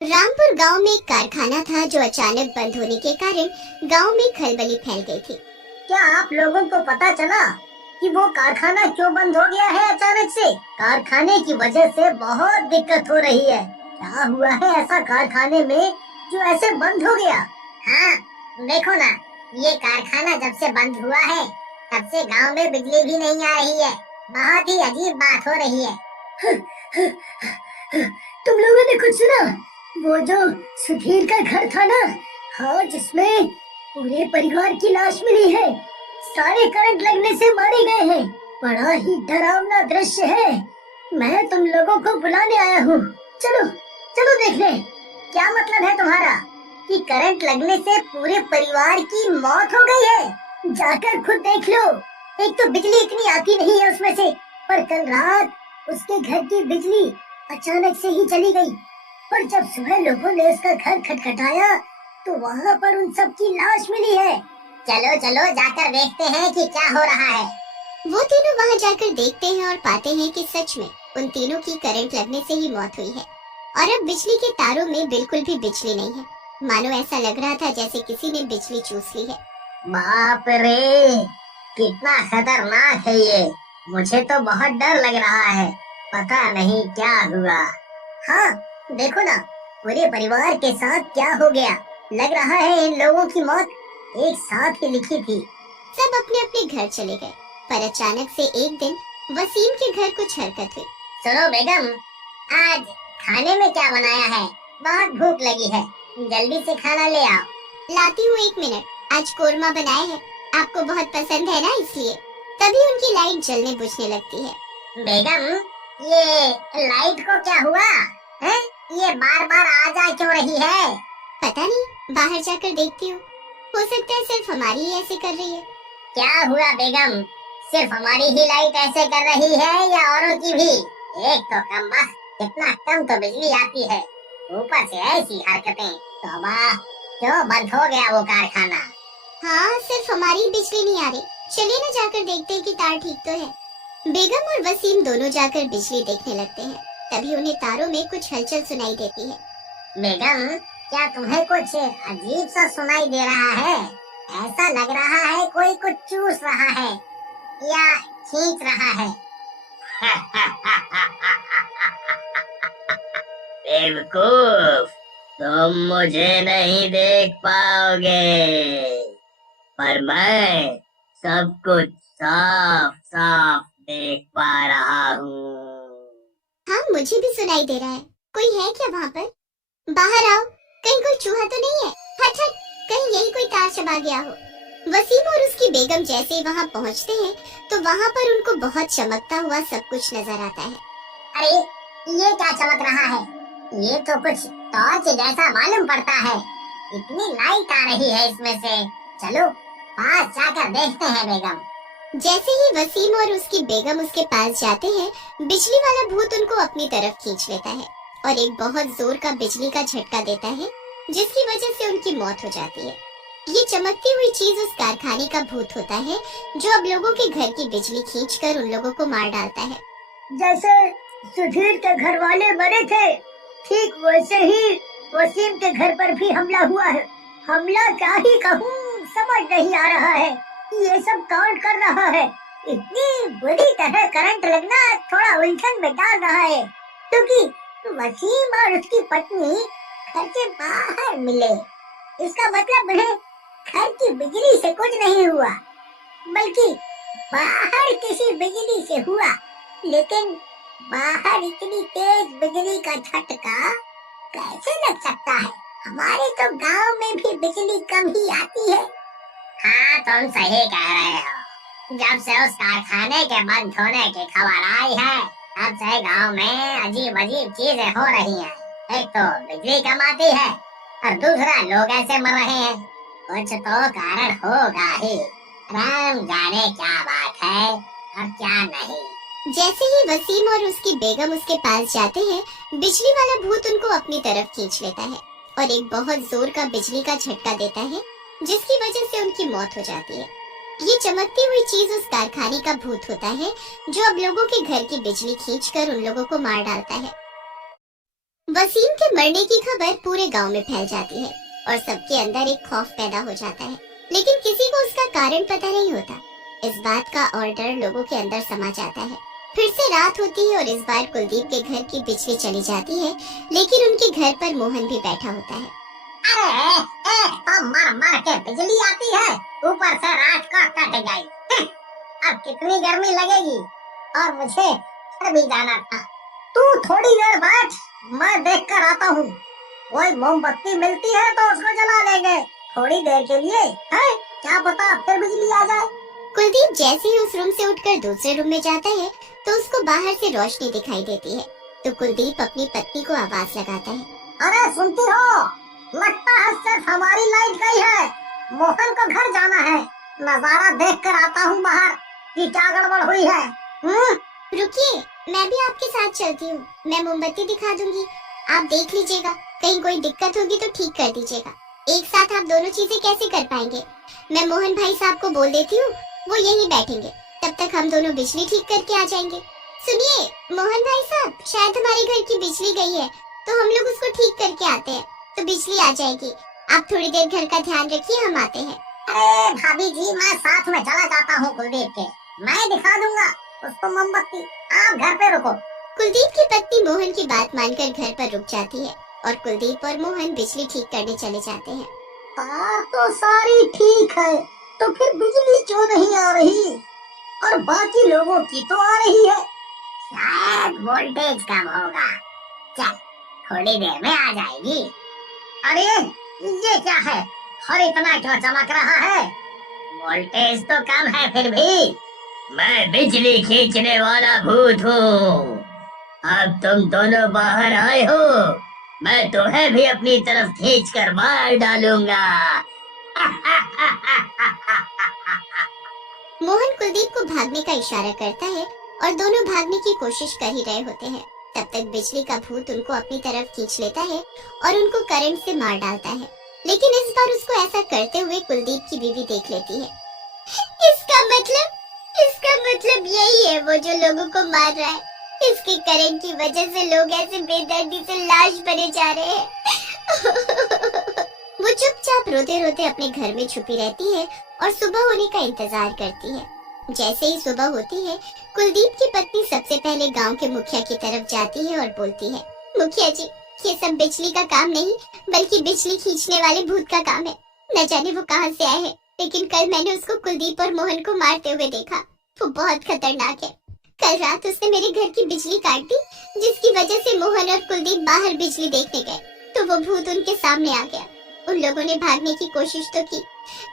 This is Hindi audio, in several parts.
रामपुर गांव में एक कारखाना था जो अचानक बंद होने के कारण गांव में खलबली फैल गई थी। क्या आप लोगों को पता चला कि वो कारखाना क्यों बंद हो गया है अचानक से? कारखाने की वजह से बहुत दिक्कत हो रही है। क्या हुआ है ऐसा कारखाने में जो ऐसे बंद हो गया? हाँ, देखो ना, ये कारखाना जब से बंद हुआ है तब से गांव में बिजली भी नहीं आ रही है। बहुत ही अजीब बात हो रही है। तुम लोगों ने कुछ सुना? वो जो सुधीर का घर था ना, हाँ, जिसमें पूरे परिवार की लाश मिली है, सारे करंट लगने से मारे गए हैं। बड़ा ही डरावना दृश्य है। मैं तुम लोगों को बुलाने आया हूँ। चलो चलो देखने। क्या मतलब है तुम्हारा कि करंट लगने से पूरे परिवार की मौत हो गई है? जाकर खुद देख लो। एक तो बिजली इतनी आती नहीं है उसमें से, पर कल रात उसके घर की बिजली अचानक से ही चली गई। और जब सुबह लोगों ने उसका घर खटखटाया तो वहाँ पर उन सब की लाश मिली है। चलो चलो जाकर देखते हैं कि क्या हो रहा है। वो तीनों वहाँ जाकर देखते हैं और पाते हैं कि सच में उन तीनों की करंट लगने से ही मौत हुई है। और अब बिजली के तारों में बिल्कुल भी बिजली नहीं है, मानो ऐसा लग रहा था जैसे किसी ने बिजली चूस ली है। बाप रे, कितना खतरनाक है ये। मुझे तो बहुत डर लग रहा है। पता नहीं क्या हुआ। हाँ, देखो ना, पूरे परिवार के साथ क्या हो गया। लग रहा है इन लोगों की मौत एक साथ ही लिखी थी। सब अपने अपने घर चले गए, पर अचानक से एक दिन वसीम के घर कुछ हरकत हुई। सुनो बेगम, आज खाने में क्या बनाया है? बहुत भूख लगी है, जल्दी से खाना ले आओ। लाती हूँ, 1 मिनट। आज कोरमा बनाए हैं, आपको बहुत पसंद है ना, इसलिए। तभी उनकी लाइट जलने बुझने लगती है। बेगम, ये लाइट को क्या हुआ है? ये बार बार आ जा क्यों रही है? पता नहीं, बाहर जाकर देखती हूँ। हो सकता है सिर्फ हमारी ही ऐसे कर रही है। क्या हुआ बेगम, सिर्फ हमारी ही लाइट ऐसे कर रही है या औरों की भी? एक तो कम वक्त, कितना कम तो बिजली आती है, ऊपर से ऐसी हरकतें। तौबा, क्यों बंद हो गया वो कारखाना? हाँ, सिर्फ हमारी बिजली नहीं आ रही। चलिए ना जाकर देखते हैं कि तार ठीक तो है। बेगम और वसीम दोनों जाकर बिजली देखने लगते हैं। तभी उन्हें तारों में कुछ हलचल सुनाई देती है। बेगम, क्या तुम्हें कुछ अजीब सा सुनाई दे रहा है? ऐसा लग रहा है कोई कुछ चूस रहा है या खींच रहा है। बेवकूफ, तुम मुझे नहीं देख पाओगे, पर मैं सब कुछ साफ साफ देख पा रहा हूँ। हाँ, मुझे भी सुनाई दे रहा है। कोई है क्या वहाँ पर? बाहर आओ, कहीं कोई चूहा तो नहीं है? हट हट, कहीं यही कोई तार चबा गया हो। वसीम और उसकी बेगम जैसे ही वहाँ पहुँचते हैं तो वहाँ पर उनको बहुत चमकता हुआ सब कुछ नजर आता है। अरे, ये क्या चमक रहा है? ये तो कुछ टॉर्च जैसा मालूम पड़ता है। इतनी लाइट आ रही है इसमें से। चलो पास जाकर देखते हैं बेगम। जैसे ही वसीम और उसकी बेगम उसके पास जाते हैं, बिजली वाला भूत उनको अपनी तरफ खींच लेता है और एक बहुत जोर का बिजली का झटका देता है, जिसकी वजह से उनकी मौत हो जाती है। ये चमकती हुई चीज उस कारखाने का भूत होता है, जो अब लोगों के घर की बिजली खींचकर उन लोगों को मार डालता है। जैसे सुधीर के घर वाले मरे थे, ठीक वैसे ही वसीम के घर पर भी हमला हुआ है। हमला क्या ही कहूँ, समझ नहीं आ रहा है। ये सब कौन कर रहा है? इतनी बुरी तरह करंट लगना थोड़ा उलझन में डाल रहा है, क्योंकि वसीम और उसकी पत्नी घर से बाहर मिले। इसका मतलब है घर की बिजली से कुछ नहीं हुआ, बल्कि बाहर किसी बिजली से हुआ। लेकिन बाहर इतनी तेज बिजली का झटका कैसे लग सकता है? हमारे तो गांव में भी बिजली कम ही आती है। हाँ, तुम सही कह रहे हो। जब से उस कारखाने के बंद होने की खबर आई है, तब से गांव में अजीब अजीब चीजें हो रही हैं। एक तो बिजली कम आती है और दूसरा लोग ऐसे मर रहे हैं। कुछ तो कारण होगा ही। राम जाने क्या बात है और क्या नहीं। जैसे ही वसीम और उसकी बेगम उसके पास जाते हैं, बिजली वाला भूत उनको अपनी तरफ खींच लेता है और एक बहुत जोर का बिजली का झटका देता है, जिसकी वजह से उनकी मौत हो जाती है। ये चमकती हुई चीज उस कारखाने का भूत होता है, जो अब लोगों के घर की बिजली खींचकर उन लोगों को मार डालता है। वसीम के मरने की खबर पूरे गांव में फैल जाती है और सबके अंदर एक खौफ पैदा हो जाता है, लेकिन किसी को उसका कारण पता नहीं होता। इस बात का और डर लोगों के अंदर समा जाता है। फिर से रात होती है और इस बार कुलदीप के घर की बिजली चली जाती है, लेकिन उनके घर पर मोहन भी बैठा होता है। अरे तो मर मर के बिजली आती है, ऊपर से रात को कट गई। अब कितनी गर्मी लगेगी, और मुझे घर भी जाना था। तू थोड़ी देर बैठ, मैं देख कर आता हूँ। कोई मोमबत्ती मिलती है तो उसको जला लेंगे थोड़ी देर के लिए, है क्या पता फिर बिजली आ जाए। कुलदीप जैसे ही उस रूम से उठकर दूसरे रूम में जाता है तो उसको बाहर से रोशनी दिखाई देती है। तो कुलदीप अपनी पत्नी को आवाज लगाता है। अरे सुनती हो, लगता है सिर्फ हमारी लाइट गई है। मोहन को घर जाना है, नजारा देख कर आता हूँ बाहर कि क्या गड़बड़ हुई है। रुकिए, मैं भी आपके साथ चलती हूँ। मैं मोमबत्ती दिखा दूंगी, आप देख लीजिएगा। कहीं कोई दिक्कत होगी तो ठीक कर दीजिएगा। एक साथ आप दोनों चीजें कैसे कर पाएंगे? मैं मोहन भाई साहब को बोल देती हूँ, वो यहीं बैठेंगे। तब तक हम दोनों बिजली ठीक करके आ जाएंगे। सुनिए मोहन भाई साहब, शायद हमारे घर की बिजली गई है, तो हम लोग उसको ठीक करके आते हैं, तो बिजली आ जाएगी। आप थोड़ी देर घर का ध्यान रखिए, हम आते हैं। अरे भाभी जी, मैं साथ में चला जाता हूँ कुलदीप के, मैं दिखा दूंगा उसको मोमबत्ती, आप घर पे रुको। कुलदीप की पत्नी मोहन की बात मानकर घर पर रुक जाती है और कुलदीप और मोहन बिजली ठीक करने चले जाते हैं। तार तो सारी ठीक है, तो फिर बिजली क्यों नहीं आ रही? और बाकी लोगों की तो आ रही है। शायद वोल्टेज कम होगा, चल थोड़ी देर में आ जाएगी। अरे ये क्या है, और इतना क्यों चमक रहा है? वोल्टेज तो कम है फिर भी। मैं बिजली खींचने वाला भूत हूँ। अब तुम दोनों बाहर आए हो, मैं तुम्हें भी अपनी तरफ खींच कर मार डालूंगा। मोहन कुलदीप को भागने का इशारा करता है और दोनों भागने की कोशिश कर ही रहे होते हैं। तब तक बिजली का भूत उनको अपनी तरफ खींच लेता है और उनको करंट से मार डालता है। लेकिन इस बार उसको ऐसा करते हुए कुलदीप की बीवी देख लेती है। इसका मतलब यही है वो जो लोगों को मार रहा है। इसके करंट की वजह से लोग ऐसे बेदर्दी से लाश बने जा रहे हैं। वो चुपचाप रोते रोते अपने घर में छुपी रहती है और सुबह होने का इंतजार करती है। जैसे ही सुबह होती है, कुलदीप की पत्नी सबसे पहले गांव के मुखिया की तरफ जाती है और बोलती है, मुखिया जी, ये सब बिजली का काम नहीं बल्कि बिजली खींचने वाले भूत का काम है। न जाने वो कहां से आए हैं, लेकिन कल मैंने उसको कुलदीप और मोहन को मारते हुए देखा। वो बहुत खतरनाक है। कल रात उसने मेरे घर की बिजली काट दी, जिसकी वजह से मोहन और कुलदीप बाहर बिजली देखने गए तो वो भूत उनके सामने आ गया। उन लोगों ने भागने की कोशिश तो की,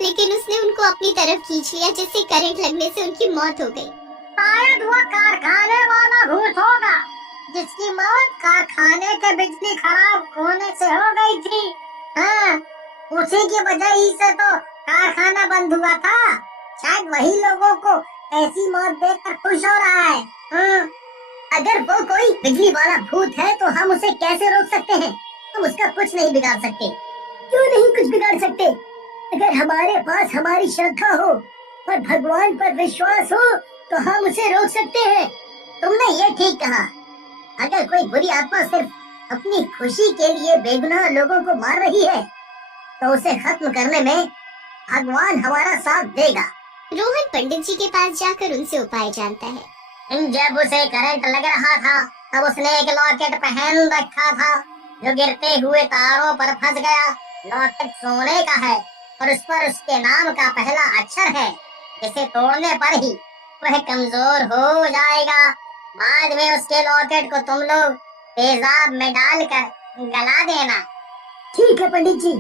लेकिन उसने उनको अपनी तरफ खींच लिया, जिससे करंट लगने से उनकी मौत हो गई। शायद वो कारखाने वाला भूत होगा, जिसकी मौत कारखाने के बिजली खराब होने से हो गई थी। हाँ, उसी की वजह ही से तो कारखाना बंद हुआ था। शायद वही लोगों को ऐसी मौत देखकर खुश हो रहा है। हाँ, अगर वो कोई बिजली वाला भूत है तो हम उसे कैसे रोक सकते हैं? हम उसका कुछ नहीं बिगाड़ सकते। क्यों नहीं कुछ बिगाड़ सकते? अगर हमारे पास हमारी श्रद्धा हो और भगवान पर विश्वास हो तो हम उसे रोक सकते हैं। तुमने ये ठीक कहा। अगर कोई बुरी आत्मा सिर्फ अपनी खुशी के लिए बेगुनाह लोगों को मार रही है तो उसे खत्म करने में भगवान हमारा साथ देगा। रोहन पंडित जी के पास जाकर उनसे उपाय जानता है। जब उसे करंट लग रहा था तब उसने एक लॉकेट पहन रखा था जो गिरते हुए तारों पर फंस गया। लॉकेट सोने का है और उस पर उसके नाम का पहला अक्षर है, जिसे तोड़ने पर ही वह कमजोर हो जाएगा। बाद में उसके लॉकेट को तुम लोग तेजाब में डालकर गला देना। ठीक है पंडित जी,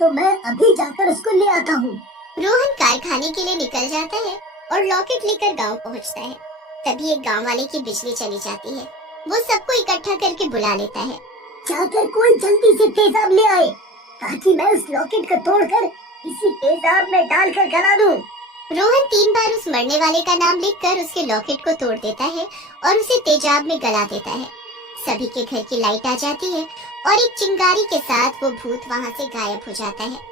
तो मैं अभी जाकर उसको ले आता हूँ। रोहन कारखाने के लिए निकल जाता है और लॉकेट लेकर गांव पहुंचता है। तभी एक गांव वाले की बिजली चली जाती है। वो सबको इकट्ठा करके बुला लेता है। जाकर कोई जल्दी से तेजाब ले आए, ताकि मैं उस लॉकेट को तोड़कर इसी तेजाब में डालकर गला दूं। रोहन 3 बार उस मरने वाले का नाम लिखकर उसके लॉकेट को तोड़ देता है और उसे तेजाब में गला देता है। सभी के घर की लाइट आ जाती है और एक चिंगारी के साथ वो भूत वहाँ से गायब हो जाता है।